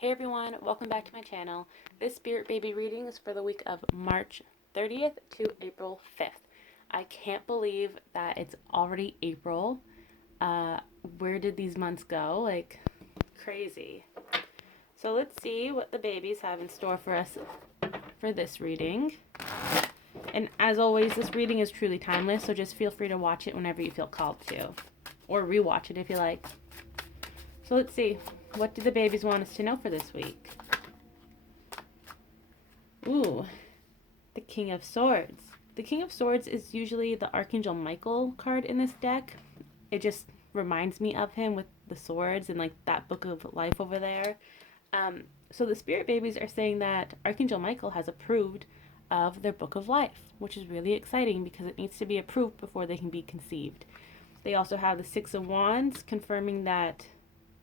Hey everyone, welcome back to my channel. This Spirit Baby reading is for the week of March 30th to April 5th. I can't believe that it's already April. Uh, where did these months go? Like, crazy. So let's see what the babies have in store for us for this reading. And as always, this reading is truly timeless, so just feel free to watch it whenever you feel called to. Or rewatch it if you like. So let's see. What do the babies want us to know for this week? Ooh, the King of Swords. The King of Swords is usually the Archangel Michael card in this deck. It just reminds me of him with the swords and like that book of life over there. So the spirit babies are saying that Archangel Michael has approved of their book of life, which is really exciting because it needs to be approved before they can be conceived. They also have the Six of Wands confirming that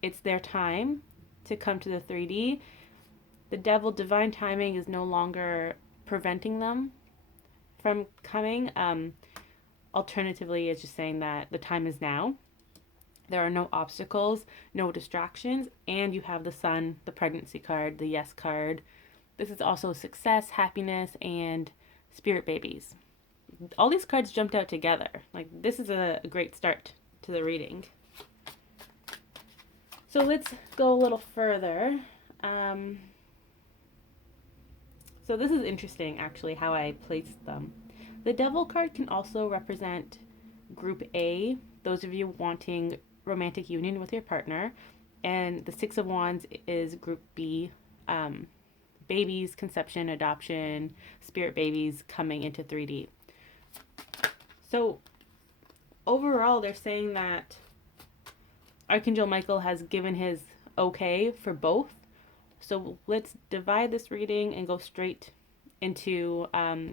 it's their time to come to the 3D. The devil, divine timing, is no longer preventing them from coming. Alternatively, it's just saying that the time is now. There are no obstacles, no distractions, and you have the sun, the pregnancy card, the yes card. This is also success, happiness, and spirit babies. All these cards jumped out together. Like, this is a great start to the reading. So let's go a little further. So this is interesting, actually, how I placed them. The Devil card can also represent Group A, those of you wanting romantic union with your partner, and the Six of Wands is Group B, babies, conception, adoption, spirit babies coming into 3D. So overall, they're saying that Archangel Michael has given his okay for both. So let's divide this reading and go straight into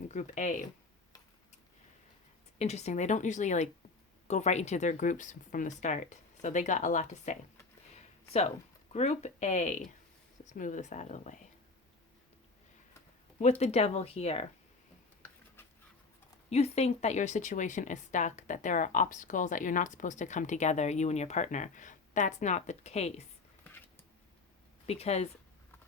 Group A. It's interesting. They don't usually like go right into their groups from the start. So they got a lot to say. So Group A. Let's move this out of the way. With the devil here. You think that your situation is stuck, that there are obstacles, that you're not supposed to come together, you and your partner. That's not the case. Because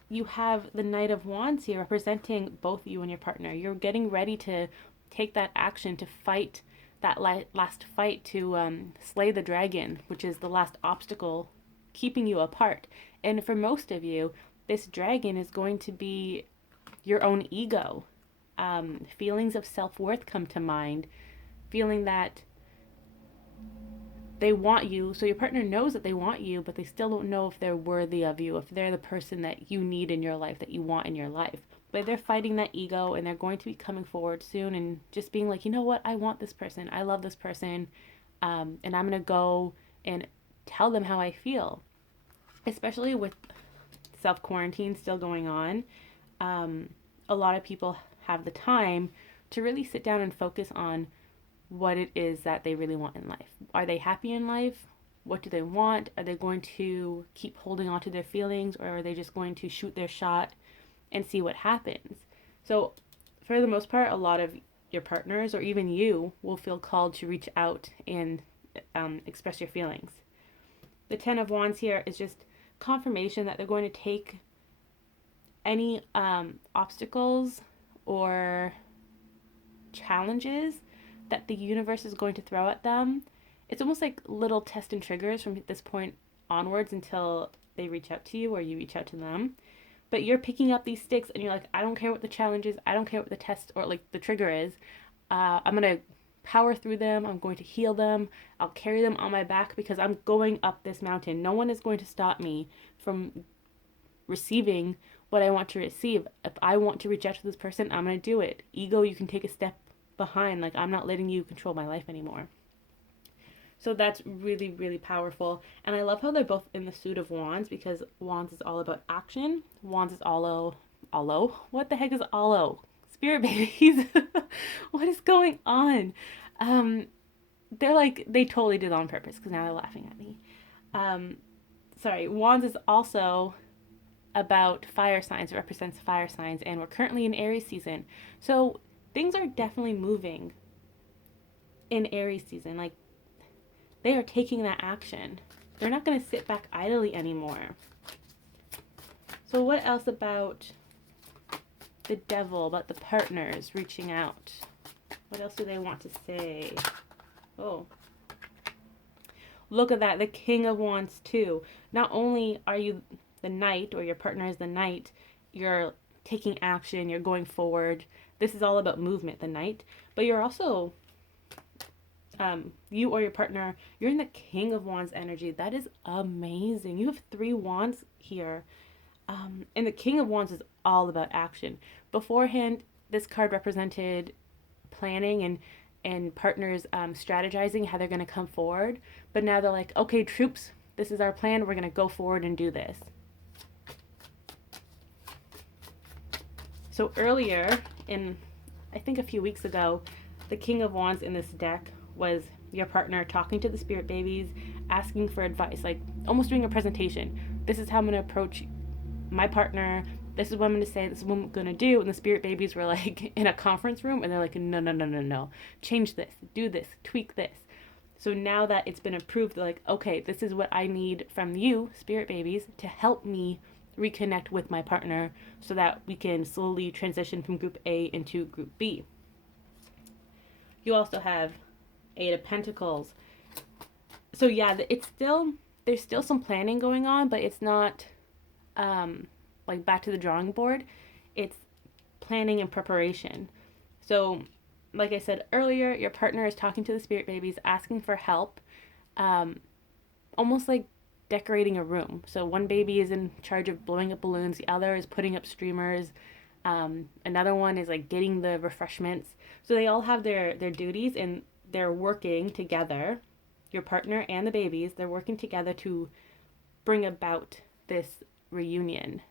you have the Knight of Wands here representing both you and your partner. You're getting ready to take that action to fight that last fight to slay the dragon, which is the last obstacle keeping you apart. And for most of you, this dragon is going to be your own ego. Feelings of self-worth come to mind, feeling that they want you, so your partner knows that they want you, but they still don't know if they're worthy of you, if they're the person that you need in your life, that you want in your life. But they're fighting that ego, and they're going to be coming forward soon and just being like, you know what, I want this person, I love this person, and I'm gonna go and tell them how I feel. Especially with self-quarantine still going on, a lot of people have the time to really sit down and focus on what it is that they really want in life. Are they happy in life? What do they want? Are they going to keep holding on to their feelings, or are they just going to shoot their shot and see what happens? So, for the most part, a lot of your partners or even you will feel called to reach out and express your feelings. The Ten of Wands here is just confirmation that they're going to take any obstacles or challenges that the universe is going to throw at them. It's almost like little test and triggers from this point onwards until they reach out to you or you reach out to them. But you're picking up these sticks and you're like, I don't care what the challenge is. I don't care what the test or like the trigger is. I'm going to power through them. I'm going to heal them. I'll carry them on my back because I'm going up this mountain. No one is going to stop me from receiving what I want to receive. If I want to reach out to this person, I'm going to do it. Ego, you can take a step behind. Like, I'm not letting you control my life anymore. So that's really, really powerful. And I love how they're both in the suit of Wands, because Wands is all about action. Wands is allo. What the heck is allo? Spirit babies. What is going on? They're like, they totally did it on purpose because now they're laughing at me. Sorry, Wands is also about fire signs. It represents fire signs, and we're currently in Aries season. So things are definitely moving in Aries season. Like, they are taking that action. They're not going to sit back idly anymore. So what else about the devil, about the partners reaching out? What else do they want to say? Oh, look at that, the King of Wands too. Not only are you the knight, or your partner is the knight, you're taking action, you're going forward. This is all about movement, the knight. But you're also, you or your partner, you're in the King of Wands energy. That is amazing. You have 3 wands here. And the King of Wands is all about action. Beforehand, this card represented planning and partners strategizing how they're going to come forward. But now they're like, okay, troops, this is our plan. We're going to go forward and do this. So earlier, I think a few weeks ago, the King of Wands in this deck was your partner talking to the spirit babies, asking for advice, like almost doing a presentation. This is how I'm going to approach my partner. This is what I'm going to say. This is what I'm going to do. And the spirit babies were like in a conference room, and they're like, no, no, no, no, no. Change this, do this, tweak this. So now that it's been approved, they're like, okay, this is what I need from you, spirit babies, to help me reconnect with my partner so that we can slowly transition from group A into group B. You also have 8 of Pentacles. So yeah, there's still some planning going on, but it's not like back to the drawing board. It's planning and preparation. So like I said earlier, your partner is talking to the spirit babies, asking for help, almost like decorating a room. So one baby is in charge of blowing up balloons, the other is putting up streamers, another one is like getting the refreshments. So they all have their duties, and they're working together. Your partner and the babies, they're working together to bring about this reunion.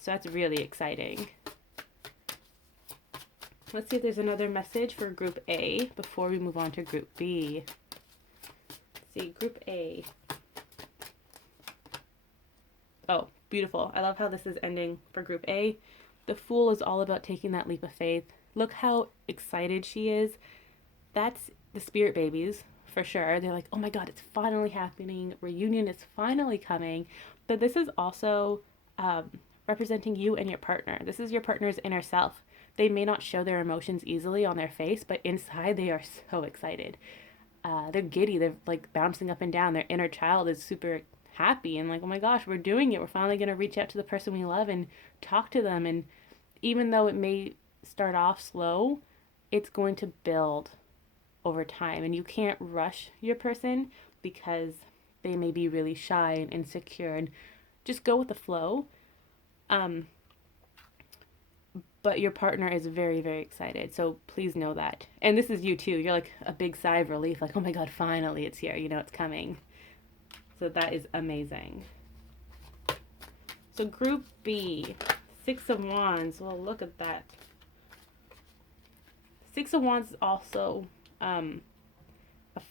So that's really exciting. Let's see if there's another message for group A before we move on to group B. Let's see, group A. Oh, beautiful. I love how this is ending for group A. The Fool is all about taking that leap of faith. Look how excited she is. That's the spirit babies, for sure. They're like, oh my God, it's finally happening. Reunion is finally coming. But this is also representing you and your partner. This is your partner's inner self. They may not show their emotions easily on their face, but inside they are so excited. They're giddy. They're like bouncing up and down. Their inner child is super happy and like, oh my gosh, we're doing it. We're finally going to reach out to the person we love and talk to them. And even though it may start off slow, it's going to build over time. And you can't rush your person because they may be really shy and insecure, and just go with the flow. But your partner is very, very excited. So please know that. And this is you too. You're like a big sigh of relief, like, oh my God, finally it's here. You know, it's coming. So that is amazing. So group B, 6 of Wands. Well, look at that. 6 of Wands is also a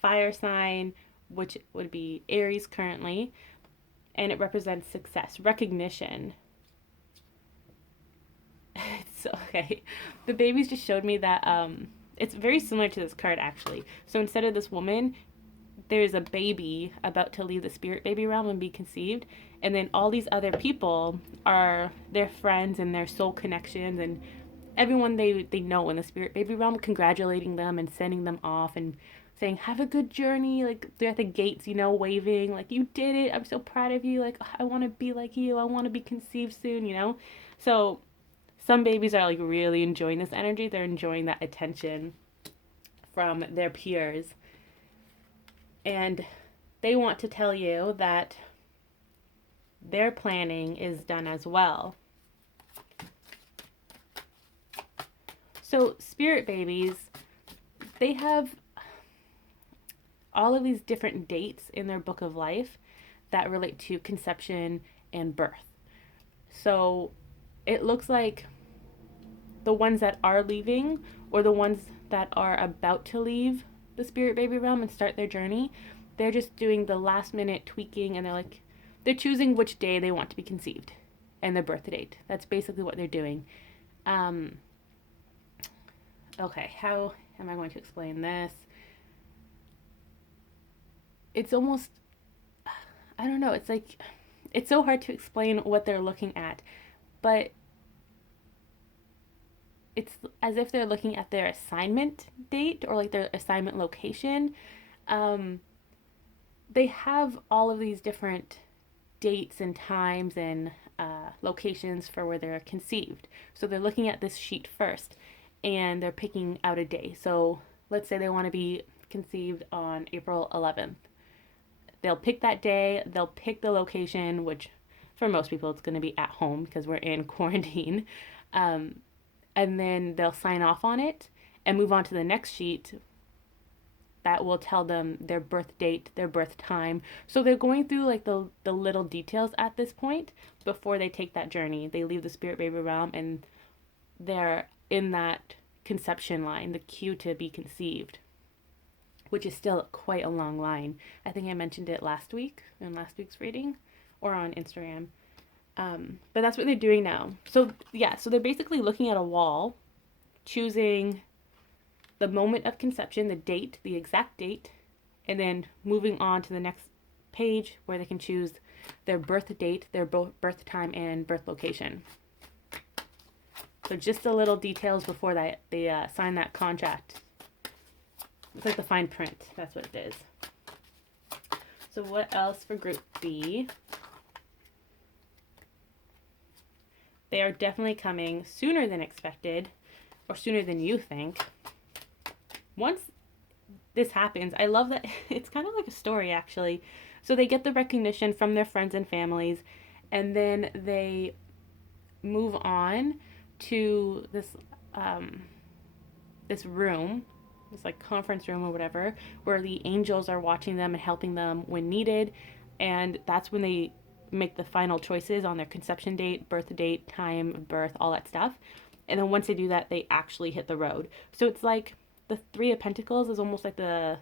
fire sign, which would be Aries currently. And it represents success, recognition. So, okay. The babies just showed me that it's very similar to this card, actually. So instead of this woman, there's a baby about to leave the spirit baby realm and be conceived, and then all these other people are their friends and their soul connections and everyone they know in the spirit baby realm, congratulating them and sending them off and saying, have a good journey. Like, they're at the gates, you know, waving, like, you did it, I'm so proud of you, like, I want to be like you, I want to be conceived soon, you know. So some babies are like really enjoying this energy. They're enjoying that attention from their peers. And they want to tell you that their planning is done as well. So spirit babies, they have all of these different dates in their book of life that relate to conception and birth. So it looks like the ones that are leaving, or the ones that are about to leave the spirit baby realm and start their journey, they're just doing the last minute tweaking, and they're choosing which day they want to be conceived and their birth date. That's basically what they're doing. Okay, how am I going to explain this? It's almost, I don't know, it's like, it's so hard to explain what they're looking at, but it's as if they're looking at their assignment date or like their assignment location. Um, they have all of these different dates and times and locations for where they're conceived. So they're looking at this sheet first and they're picking out a day. So let's say they want to be conceived on April 11th. They'll pick that day, they'll pick the location, which for most people it's going to be at home because we're in quarantine. Um, and then they'll sign off on it and move on to the next sheet that will tell them their birth date, their birth time. So they're going through like the little details at this point before they take that journey. They leave the spirit baby realm and they're in that conception line, the queue to be conceived, which is still quite a long line. I think I mentioned it last week in last week's reading or on Instagram. But that's what they're doing now. So yeah, so they're basically looking at a wall, choosing the moment of conception, the date, the exact date, and then moving on to the next page where they can choose their birth date, their birth time, and birth location. So just the little details before that they sign that contract. It's like the fine print. That's what it is. So what else for Group B? They are definitely coming sooner than expected, or sooner than you think. Once this happens, I love that it's kind of like a story actually. So they get the recognition from their friends and families, and then they move on to this room, this like conference room or whatever, where the angels are watching them and helping them when needed, and that's when they make the final choices on their conception date, time of birth, all that stuff. And then once they do that, they actually hit the road. So it's like the Three of Pentacles is almost like the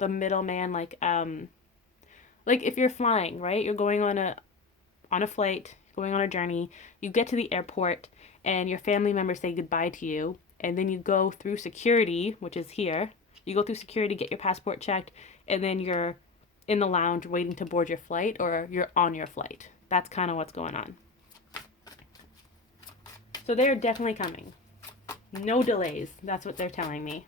middleman, like if you're flying, right? You're going on a flight, going on a journey. You get to the airport, and your family members say goodbye to you, and then you go through security, which is here. You go through security, get your passport checked, and then you're in the lounge waiting to board your flight, or you're on your flight. That's kind of what's going on. So they're definitely coming. No delays. That's what they're telling me.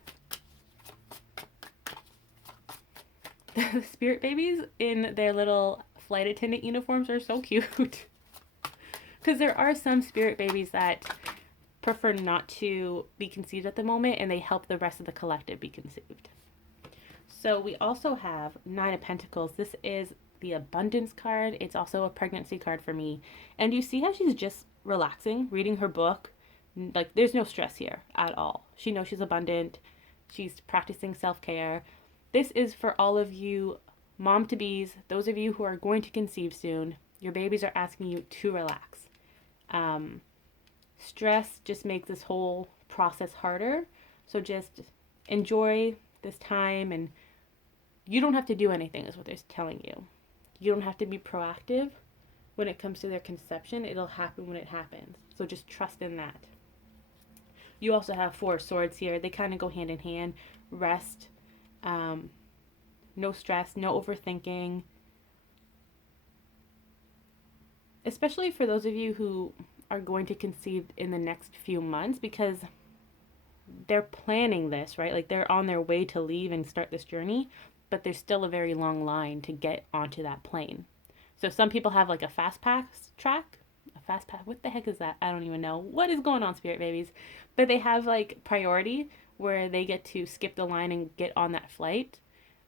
The spirit babies in their little flight attendant uniforms are so cute. Because there are some spirit babies that prefer not to be conceived at the moment, and they help the rest of the collective be conceived. So we also have Nine of Pentacles. This is the abundance card. It's also a pregnancy card for me. And you see how she's just relaxing, reading her book. Like, there's no stress here at all. She knows she's abundant. She's practicing self-care. This is for all of you mom-to-bees, those of you who are going to conceive soon. Your babies are asking you to relax. Stress just makes this whole process harder. So just enjoy this time, and you don't have to do anything is what they're telling you. You don't have to be proactive when it comes to their conception. It'll happen when it happens. So just trust in that. You also have Four of Swords here. They kind of go hand in hand. Rest, no stress, no overthinking. Especially for those of you who are going to conceive in the next few months, because they're planning this, right? Like, they're on their way to leave and start this journey, but there's still a very long line to get onto that plane. So some people have like a fast pass track. A fast pass, what the heck is that? I don't even know. What is going on, spirit babies? But they have like priority where they get to skip the line and get on that flight.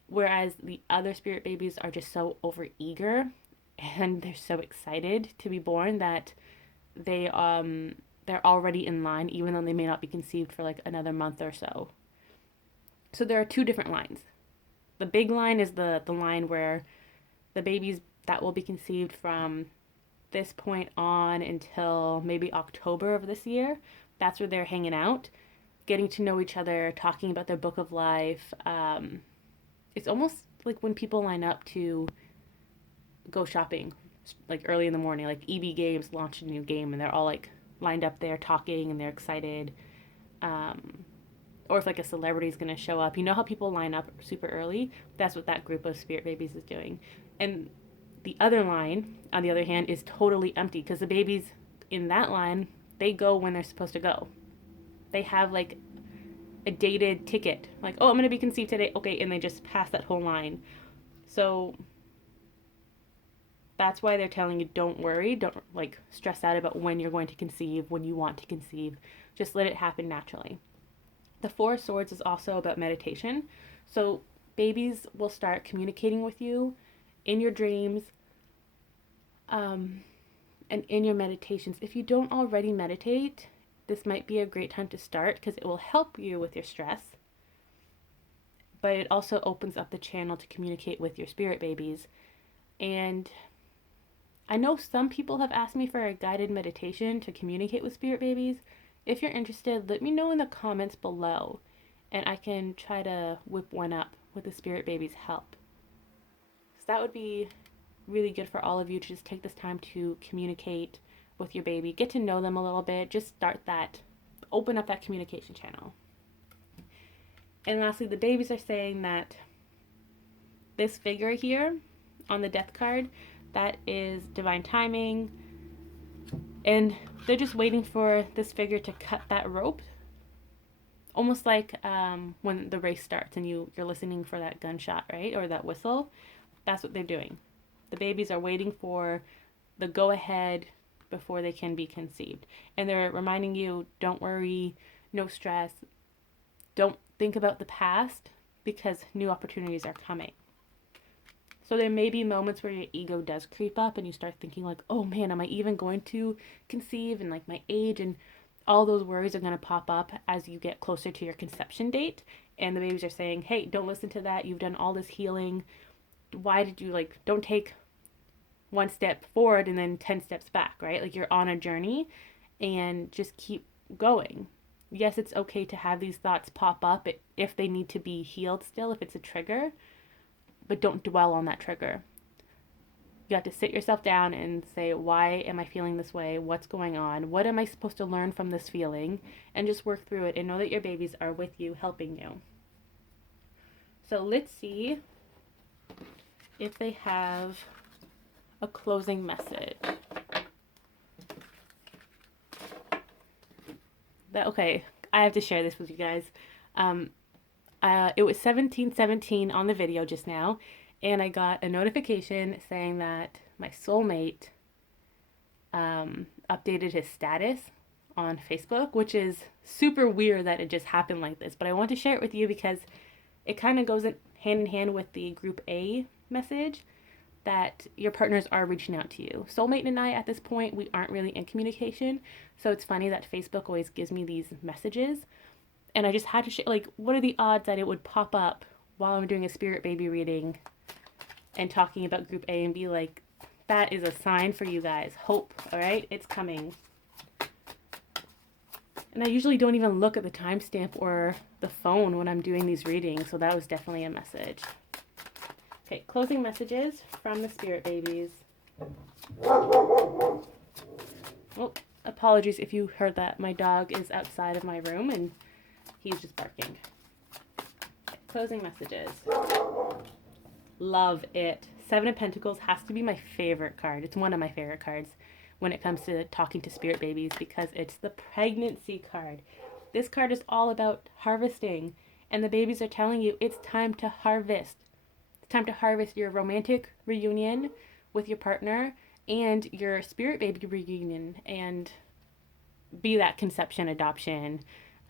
Whereas the other spirit babies are just so over eager and they're so excited to be born that they're already in line, even though they may not be conceived for like another month or so. So there are two different lines. The big line is the line where the babies that will be conceived from this point on until maybe October of this year. That's where they're hanging out, getting to know each other, talking about their book of life. It's almost like when people line up to go shopping, like early in the morning, like EB Games launched a new game and they're all like lined up there talking and they're excited. Or if like a celebrity is going to show up. You know how people line up super early? That's what that group of spirit babies is doing. And The other line, on the other hand, is totally empty because the babies in that line, they go when they're supposed to go. They have like a dated ticket, like, oh, I'm going to be conceived today. Okay. And they just pass that whole line. So that's why they're telling you don't worry, don't like stress out about when you're going to conceive, when you want to conceive. Just let it happen naturally. The Four of Swords is also about meditation. So babies will start communicating with you in your dreams, and in your meditations. If you don't already meditate, this might be a great time to start because it will help you with your stress. But it also opens up the channel to communicate with your spirit babies. And I know some people have asked me for a guided meditation to communicate with spirit babies. If you're interested, let me know in the comments below, and I can try to whip one up with the spirit babies' help. So that would be really good for all of you to just take this time to communicate with your baby, get to know them a little bit, just start that, open up that communication channel. And lastly, the babies are saying that this figure here on the death card, that is divine timing, and they're just waiting for this figure to cut that rope, almost like when the race starts and you're listening for that gunshot, right, or that whistle. That's what they're doing. The babies are waiting for the go-ahead before they can be conceived. And they're reminding you, don't worry, no stress, don't think about the past because new opportunities are coming. So there may be moments where your ego does creep up and you start thinking like, oh man, am I even going to conceive, and like my age, and all those worries are going to pop up as you get closer to your conception date. And the babies are saying, hey, don't listen to that. You've done all this healing. Why did you don't take one step forward and then 10 steps back, right? Like, you're on a journey and just keep going. Yes, it's okay to have these thoughts pop up if they need to be healed still, if it's a trigger, but don't dwell on that trigger. You have to sit yourself down and say, why am I feeling this way? What's going on? What am I supposed to learn from this feeling? And just work through it and know that your babies are with you, helping you. So let's see if they have a closing message. Okay, I have to share this with you guys. It was 17:17 on the video just now, and I got a notification saying that my soulmate updated his status on Facebook, which is super weird that it just happened like this. But I want to share it with you because it kind of goes hand in hand with the group A message that your partners are reaching out to you. Soulmate and I, at this point, we aren't really in communication. So it's funny that Facebook always gives me these messages. And I just had to share, what are the odds that it would pop up while I'm doing a spirit baby reading and talking about group A, and be like, that is a sign for you guys. Hope, all right? It's coming. And I usually don't even look at the timestamp or the phone when I'm doing these readings, so that was definitely a message. Okay, closing messages from the spirit babies. Oh, apologies if you heard that. My dog is outside of my room and he's just barking. Okay, closing messages. Love it. Seven of Pentacles has to be my favorite card. It's one of my favorite cards when it comes to talking to spirit babies because it's the pregnancy card. This card is all about harvesting, and the babies are telling you it's time to harvest. It's time to harvest your romantic reunion with your partner and your spirit baby reunion, and be that conception, adoption,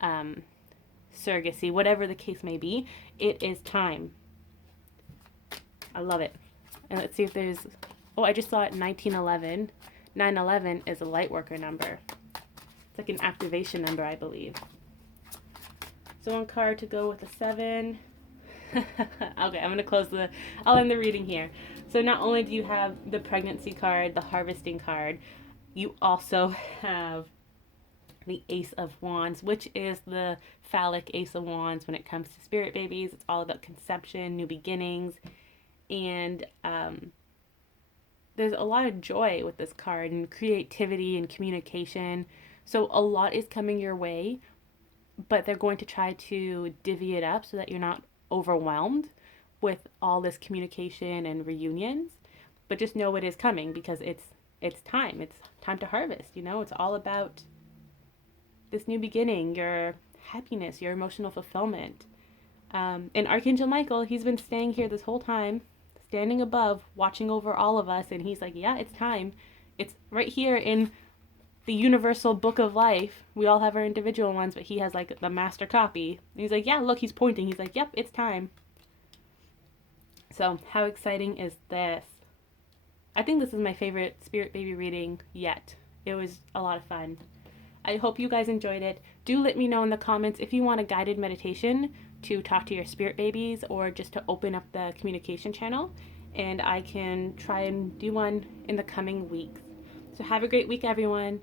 surrogacy, whatever the case may be. It is time. I love it. And let's see if there's, I just saw it, 1911. 911 is a light worker number. It's like an activation number, I believe. So one card to go with the 7. Okay, I'm going to I'll end the reading here. So not only do you have the pregnancy card, the harvesting card, you also have the Ace of Wands, which is the phallic Ace of Wands when it comes to spirit babies. It's all about conception, new beginnings, and there's a lot of joy with this card, and creativity and communication. So a lot is coming your way, but they're going to try to divvy it up so that you're not overwhelmed with all this communication and reunions. but just know it is coming because it's time. It's time to harvest, you know? It's all about this new beginning, your happiness, your emotional fulfillment. And Archangel Michael, he's been staying here this whole time, standing above, watching over all of us, and he's like, yeah, it's time. It's right here in the universal book of life. We all have our individual ones, but he has like the master copy. And he's like, yeah, look, he's pointing. He's like, yep, it's time. So, how exciting is this? I think this is my favorite Spirit Baby reading yet. It was a lot of fun. I hope you guys enjoyed it. Do let me know in the comments if you want a guided meditation to talk to your spirit babies or just to open up the communication channel. And I can try and do one in the coming weeks. So have a great week, everyone.